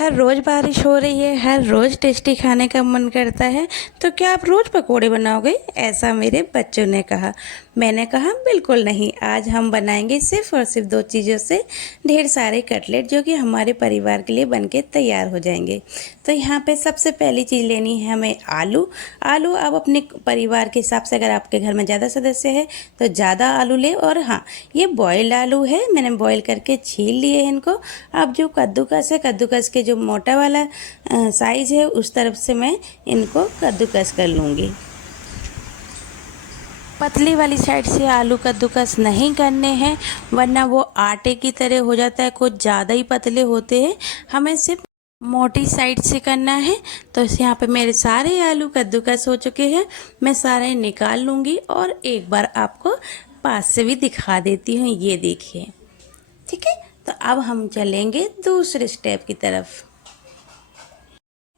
हर रोज़ बारिश हो रही है, हर रोज़ टेस्टी खाने का मन करता है, तो क्या आप रोज़ पकोड़े बनाओगे? ऐसा मेरे बच्चों ने कहा। मैंने कहा बिल्कुल नहीं, आज हम बनाएंगे सिर्फ़ और सिर्फ 2 चीज़ों से ढेर सारे कटलेट जो कि हमारे परिवार के लिए बनके तैयार हो जाएंगे। तो यहाँ पे सबसे पहली चीज़ लेनी है हमें आलू। आलू आप अपने परिवार के हिसाब से, अगर आपके घर में ज़्यादा सदस्य है तो ज़्यादा आलू ले। और हाँ, ये बॉयल्ड आलू है, मैंने बॉयल करके छील लिए हैं इनको। अब जो कद्दूकस है, कद्दूकस के जो मोटा वाला साइज़ है उस तरफ से मैं इनको कद्दूकस कर लूँगी। पतली वाली साइड से आलू कद्दूकस नहीं करने हैं, वरना वो आटे की तरह हो जाता है, कुछ ज़्यादा ही पतले होते हैं। हमें सिर्फ मोटी साइड से करना है। तो यहाँ पे मेरे सारे आलू कद्दूकस हो चुके हैं, मैं सारे निकाल लूँगी और एक बार आपको पास से भी दिखा देती हूँ। ये देखिए, ठीक है। तो अब हम चलेंगे दूसरे स्टेप की तरफ।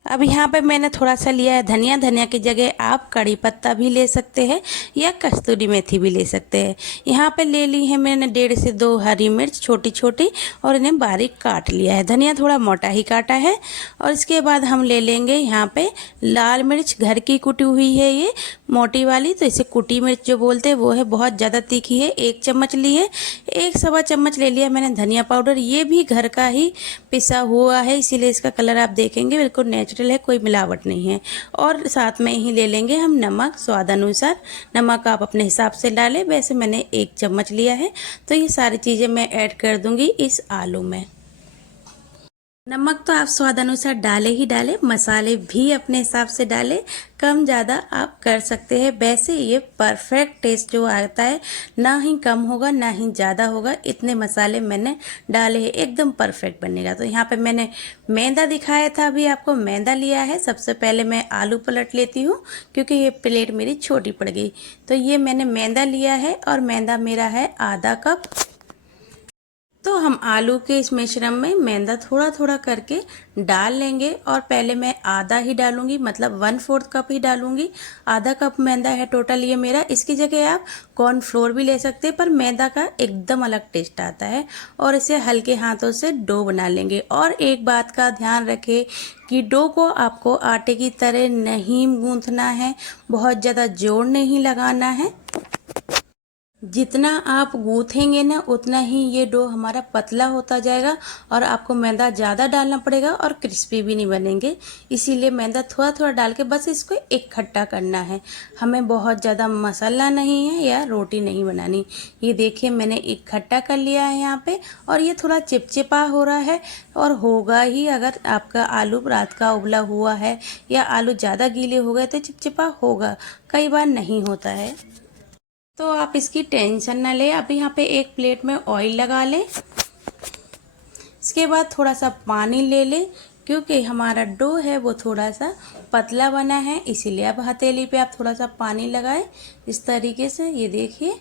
अब यहाँ पे मैंने थोड़ा सा लिया है धनिया। धनिया की जगह आप कड़ी पत्ता भी ले सकते हैं या कस्तूरी मेथी भी ले सकते हैं। यहाँ पे ले ली है मैंने 1.5 से 2 हरी मिर्च छोटी छोटी, और इन्हें बारीक काट लिया है। धनिया थोड़ा मोटा ही काटा है। और इसके बाद हम ले लेंगे यहाँ पे लाल मिर्च, घर की कुटी हुई है ये मोटी वाली, तो इसे कुटी मिर्च जो बोलते हैं वो है, बहुत ज़्यादा तीखी है। 1 चम्मच ली है। 1 सवा चम्मच ले लिया मैंने धनिया पाउडर, ये भी घर का ही पिसा हुआ है, इसीलिए इसका कलर आप देखेंगे बिल्कुल नेचुरल है, कोई मिलावट नहीं है। और साथ में ही ले लेंगे हम नमक स्वाद अनुसार। नमक आप अपने हिसाब से डालें, वैसे मैंने 1 चम्मच लिया है। तो ये सारी चीज़ें मैं ऐड कर दूंगी इस आलू में। नमक तो आप स्वाद अनुसार डाले ही डाले, मसाले भी अपने हिसाब से डाले, कम ज़्यादा आप कर सकते हैं। वैसे ये परफेक्ट टेस्ट जो आता है, ना ही कम होगा ना ही ज़्यादा होगा, इतने मसाले मैंने डाले हैं, एकदम परफेक्ट बनेगा। तो यहाँ पे मैंने मैदा दिखाया था, अभी आपको मैदा लिया है। सबसे पहले मैं आलू पलट लेती हूँ क्योंकि ये प्लेट मेरी छोटी पड़ गई। तो ये मैंने मैदा लिया है और मैदा मेरा है आधा कप। तो हम आलू के इस मिश्रण में मैदा थोड़ा थोड़ा करके डाल लेंगे, और पहले मैं आधा ही डालूंगी, मतलब 1/4 कप ही डालूंगी। आधा कप मैदा है टोटल ये मेरा। इसकी जगह आप कॉर्नफ्लोर भी ले सकते हैं, पर मैदा का एकदम अलग टेस्ट आता है। और इसे हल्के हाथों से डो बना लेंगे। और एक बात का ध्यान रखें कि डो को आपको आटे की तरह नहीं गूंथना है, बहुत ज़्यादा जोर नहीं लगाना है। जितना आप गूँथेंगे ना उतना ही ये डो हमारा पतला होता जाएगा, और आपको मैदा ज़्यादा डालना पड़ेगा और क्रिस्पी भी नहीं बनेंगे। इसीलिए मैदा थोड़ा थोड़ा डाल के बस इसको इकट्ठा करना है। हमें बहुत ज़्यादा मसाला नहीं है या रोटी नहीं बनानी। ये देखिए मैंने इकट्ठा कर लिया है यहाँ पे, और ये थोड़ा चिपचिपा हो रहा है, और होगा ही। अगर आपका आलू रात का उबला हुआ है या आलू ज़्यादा गीले हो गए तो चिपचिपा होगा, कई बार नहीं होता है। तो आप इसकी टेंशन ना लें। अभी यहाँ पे एक प्लेट में ऑयल लगा लें। इसके बाद थोड़ा सा पानी ले लें, क्योंकि हमारा डो है वो थोड़ा सा पतला बना है, इसीलिए अब हथेली पे आप थोड़ा सा पानी लगाएं इस तरीके से। ये देखिए,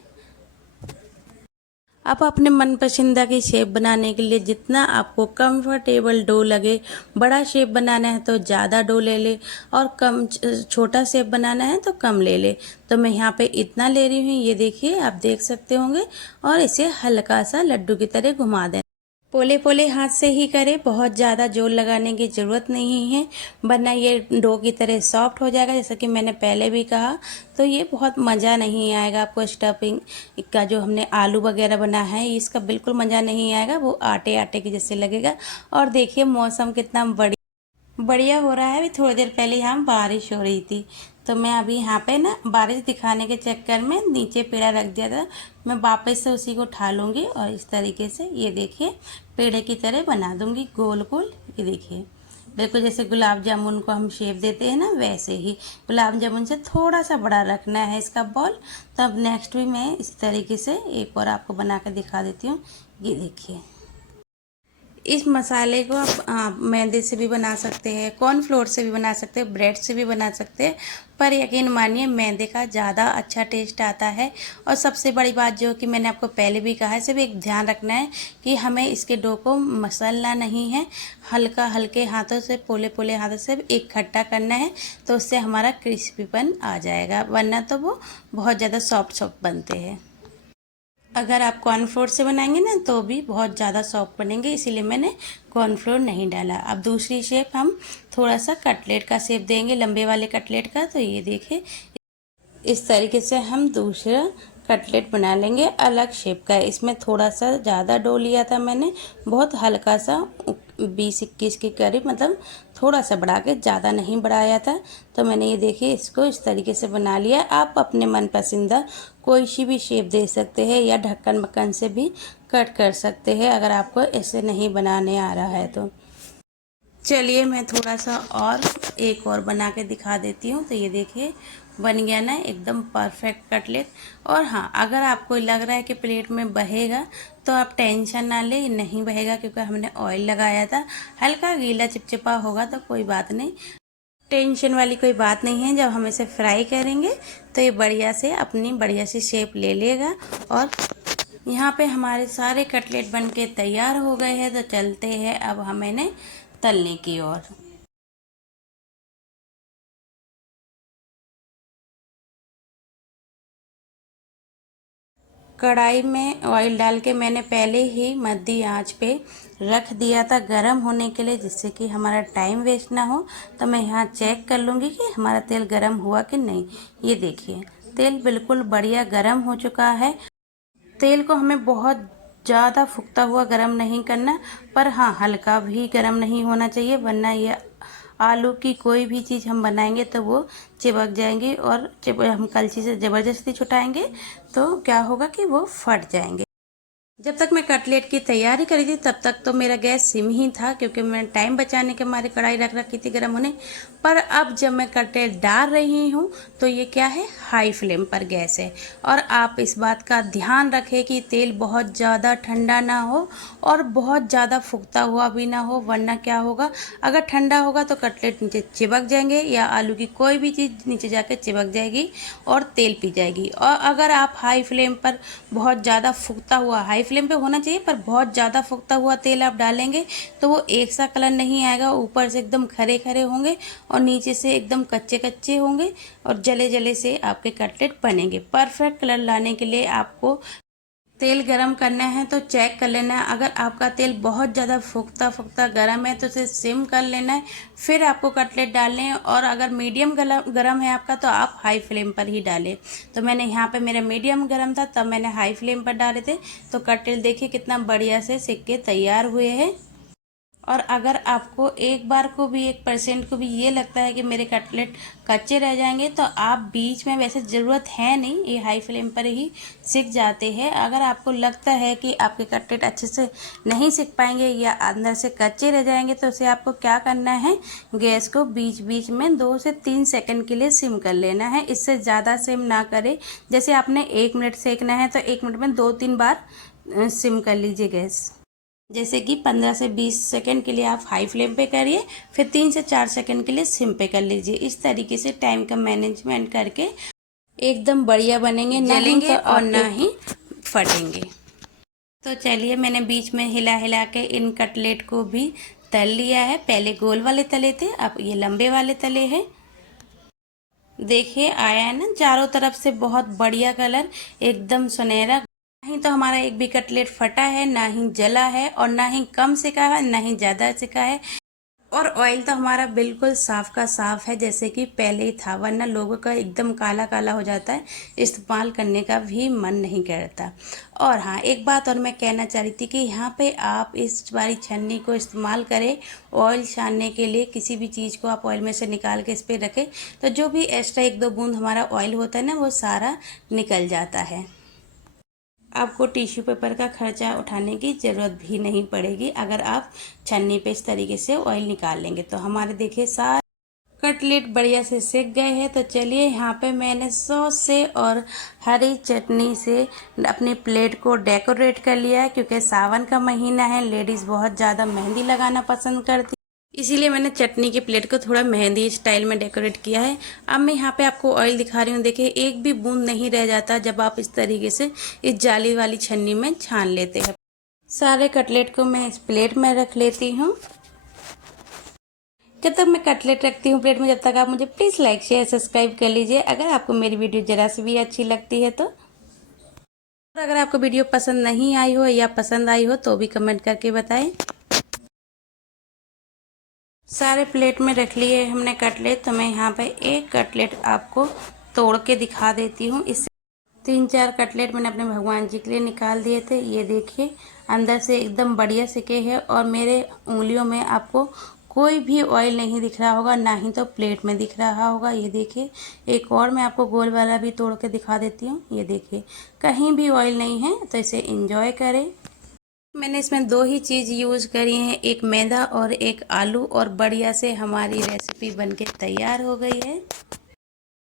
आप अपने मन पसंदीदा की शेप बनाने के लिए जितना आपको कंफर्टेबल डो लगे, बड़ा शेप बनाना है तो ज़्यादा डो ले ले, और कम छोटा शेप बनाना है तो कम ले ले। तो मैं यहाँ पे इतना ले रही हूँ, ये देखिए आप देख सकते होंगे। और इसे हल्का सा लड्डू की तरह घुमा दें। पोले पोले हाथ से ही करें, बहुत ज़्यादा जोर लगाने की ज़रूरत नहीं है, वरना ये डो की तरह सॉफ्ट हो जाएगा। जैसा कि मैंने पहले भी कहा, तो ये बहुत मज़ा नहीं आएगा आपको। स्टफिंग का जो हमने आलू वगैरह बना है, इसका बिल्कुल मज़ा नहीं आएगा, वो आटे आटे के जैसे लगेगा। और देखिए मौसम कितना बढ़िया हो रहा है। अभी थोड़ी देर पहले यहाँ बारिश हो रही थी, तो मैं अभी यहाँ पे ना बारिश दिखाने के चक्कर में नीचे पेड़ा रख दिया था, मैं वापस से उसी को उठा लूँगी और इस तरीके से ये देखिए पेड़े की तरह बना दूँगी गोल गोल। ये देखिए बिल्कुल जैसे गुलाब जामुन को हम शेप देते हैं ना, वैसे ही गुलाब जामुन से थोड़ा सा बड़ा रखना है इसका बॉल। तो अब नेक्स्ट भी मैं इसी तरीके से एक और आपको बना कर दिखा देती हूँ। ये देखिए, इस मसाले को आप मैदे से भी बना सकते हैं, कॉर्नफ्लोर से भी बना सकते हैं, ब्रेड से भी बना सकते हैं, पर यकीन मानिए मैदे का ज़्यादा अच्छा टेस्ट आता है। और सबसे बड़ी बात जो कि मैंने आपको पहले भी कहा है, सिर्फ एक ध्यान रखना है कि हमें इसके डो को मसलना नहीं है, हल्का हल्के हाथों से, पोले पोले हाथों से इकट्ठा करना है, तो उससे हमारा क्रिस्पीपन आ जाएगा, वरना तो वो बहुत ज़्यादा सॉफ्ट सॉफ्ट बनते हैं। अगर आप कॉर्नफ्लोर से बनाएंगे ना तो भी बहुत ज़्यादा सॉफ्ट बनेंगे, इसीलिए मैंने कॉर्नफ्लोर नहीं डाला। अब दूसरी शेप हम थोड़ा सा कटलेट का शेप देंगे, लंबे वाले कटलेट का। तो ये देखिए इस तरीके से हम दूसरा कटलेट बना लेंगे अलग शेप का। इसमें थोड़ा सा ज़्यादा डो लिया था मैंने, बहुत हल्का सा 20-21 के करीब, मतलब थोड़ा सा बढ़ा के, ज़्यादा नहीं बढ़ाया था। तो मैंने ये देखिए इसको इस तरीके से बना लिया। आप अपने मन पसंदा कोई सी भी शेप दे सकते हैं या ढक्कन वक्कन से भी कट कर सकते हैं अगर आपको ऐसे नहीं बनाने आ रहा है तो। चलिए मैं थोड़ा सा और एक और बना के दिखा देती हूँ। तो ये देखिए बन गया ना एकदम परफेक्ट कटलेट। और हाँ, अगर आपको लग रहा है कि प्लेट में बहेगा तो आप टेंशन ना ले, नहीं बहेगा क्योंकि हमने ऑयल लगाया था। हल्का गीला चिपचिपा होगा तो कोई बात नहीं, टेंशन वाली कोई बात नहीं है। जब हम इसे फ्राई करेंगे तो ये बढ़िया से अपनी बढ़िया सी शेप ले लेगा। और यहाँ पे हमारे सारे कटलेट बन के तैयार हो गए हैं। तो चलते हैं अब हम इन्हें तलने की ओर। कढ़ाई में ऑयल डाल के मैंने पहले ही मध्य आंच पे रख दिया था गरम होने के लिए, जिससे कि हमारा टाइम वेस्ट ना हो। तो मैं यहाँ चेक कर लूँगी कि हमारा तेल गरम हुआ कि नहीं। ये देखिए तेल बिल्कुल बढ़िया गरम हो चुका है। तेल को हमें बहुत ज़्यादा फुकता हुआ गरम नहीं करना, पर हाँ हल्का भी गरम नहीं होना चाहिए, वरना ये आलू की कोई भी चीज़ हम बनाएंगे तो वो चिपक जाएंगी। और हम कलछी से ज़बरदस्ती छुटाएंगे तो क्या होगा कि वो फट जाएंगे। जब तक मैं कटलेट की तैयारी करी थी तब तक तो मेरा गैस सिम ही था, क्योंकि मैं टाइम बचाने के मारे कढ़ाई रख रखी थी गर्म होने। पर अब जब मैं कटलेट डाल रही हूँ तो ये क्या है, हाई फ्लेम पर गैस है। और आप इस बात का ध्यान रखें कि तेल बहुत ज़्यादा ठंडा ना हो और बहुत ज़्यादा फुकता हुआ भी ना हो, वरना क्या होगा, अगर ठंडा होगा तो कटलेट नीचे चिपक जाएंगे या आलू की कोई भी चीज़ नीचे जाके चिपक जाएगी और तेल पी जाएगी। और अगर आप हाई फ्लेम पर बहुत ज़्यादा फुकता हुआ, हाई फ्लेम पे होना चाहिए पर बहुत ज़्यादा फुकता हुआ तेल आप डालेंगे तो वो एक सा कलर नहीं आएगा, ऊपर से एकदम खरे खरे होंगे और नीचे से एकदम कच्चे कच्चे होंगे और जले जले से आपके कटलेट बनेंगे। परफेक्ट कलर लाने के लिए आपको तेल गरम करना है तो चेक कर लेना है। अगर आपका तेल बहुत ज़्यादा फुकता फुकता गरम है तो उसे सिम कर लेना है, फिर आपको कटलेट डालने हैं। और अगर मीडियम गरम है आपका तो आप हाई फ्लेम पर ही डालें। तो मैंने यहाँ पे मेरा मीडियम गरम था तब मैंने हाई फ्लेम पर डाले थे। तो कटलेट देखिए कितना बढ़िया से सिक के तैयार हुए हैं। और अगर आपको एक बार को भी 1% को भी ये लगता है कि मेरे कटलेट कच्चे रह जाएंगे तो आप बीच में, वैसे ज़रूरत है नहीं, ये हाई फ्लेम पर ही सिक जाते हैं। अगर आपको लगता है कि आपके कटलेट अच्छे से नहीं सिक पाएंगे या अंदर से कच्चे रह जाएंगे तो उसे आपको क्या करना है, गैस को बीच बीच में 2 से 3 सेकंड के लिए सिम कर लेना है। इससे ज़्यादा सिम ना करें। जैसे आपने 1 मिनट सेकना है तो 1 मिनट में 2-3 बार सिम कर लीजिए गैस। जैसे कि 15 से 20 सेकंड के लिए आप हाई फ्लेम पे करिए, फिर 3 से 4 सेकंड के लिए सिम पे कर लीजिए। इस तरीके से टाइम का मैनेजमेंट करके एकदम बढ़िया बनेंगे, जलेंगे और ना ही फटेंगे। तो चलिए मैंने बीच में हिला हिला के इन कटलेट को भी तल लिया है। पहले गोल वाले तले थे, अब ये लंबे वाले तले हैं। देखिए आया है ना चारों तरफ से बहुत बढ़िया कलर, एकदम सुनहरा। नहीं तो हमारा एक भी कटलेट फटा है, ना ही जला है और ना ही कम सिका है, ना ही ज़्यादा सिका है। और ऑयल तो हमारा बिल्कुल साफ का साफ है, जैसे कि पहले ही था, वरना लोगों का एकदम काला काला हो जाता है, इस्तेमाल करने का भी मन नहीं करता। और हाँ एक बात और मैं कहना चाह रही थी कि यहाँ पे आप इस वाली छन्नी को इस्तेमाल करें ऑयल छानने के लिए। किसी भी चीज़ को आप ऑयल में से निकाल के इस पर रखें तो जो भी एक्स्ट्रा 1-2 बूंद हमारा ऑयल होता है ना, वो सारा निकल जाता है। आपको टिश्यू पेपर का खर्चा उठाने की ज़रूरत भी नहीं पड़ेगी अगर आप छन्नी पे इस तरीके से ऑयल निकाल लेंगे। तो हमारे देखिए सारे कटलेट बढ़िया से सेक गए हैं। तो चलिए यहाँ पे मैंने सॉस से और हरी चटनी से अपनी प्लेट को डेकोरेट कर लिया है, क्योंकि सावन का महीना है, लेडीज़ बहुत ज़्यादा मेहंदी लगाना पसंद करती, इसीलिए मैंने चटनी की प्लेट को थोड़ा मेहंदी स्टाइल में डेकोरेट किया है। अब मैं यहाँ पे आपको ऑयल दिखा रही हूँ, देखिए एक भी बूंद नहीं रह जाता जब आप इस तरीके से इस जाली वाली छन्नी में छान लेते हैं। सारे कटलेट को मैं इस प्लेट में रख लेती हूँ। जब तक मैं कटलेट रखती हूँ प्लेट में, जब तक आप मुझे प्लीज़ लाइक शेयर सब्सक्राइब कर लीजिए अगर आपको मेरी वीडियो ज़रा सी भी अच्छी लगती है तो। और अगर आपको वीडियो पसंद नहीं आई हो या पसंद आई हो तो भी कमेंट करके बताएं। सारे प्लेट में रख लिए हमने कटलेट, तो मैं यहाँ पे एक कटलेट आपको तोड़ के दिखा देती हूँ। इससे 3-4 कटलेट मैंने अपने भगवान जी के लिए निकाल दिए थे। ये देखिए अंदर से एकदम बढ़िया सिके हैं और मेरे उंगलियों में आपको कोई भी ऑयल नहीं दिख रहा होगा, ना ही तो प्लेट में दिख रहा होगा। ये देखिए एक और मैं आपको गोल वाला भी तोड़ के दिखा देती हूँ। ये देखिए कहीं भी ऑयल नहीं है, तो इसे एंजॉय करें। मैंने इसमें 2 ही चीज़ यूज़ करी हैं, एक मैदा और एक आलू, और बढ़िया से हमारी रेसिपी बनके तैयार हो गई है।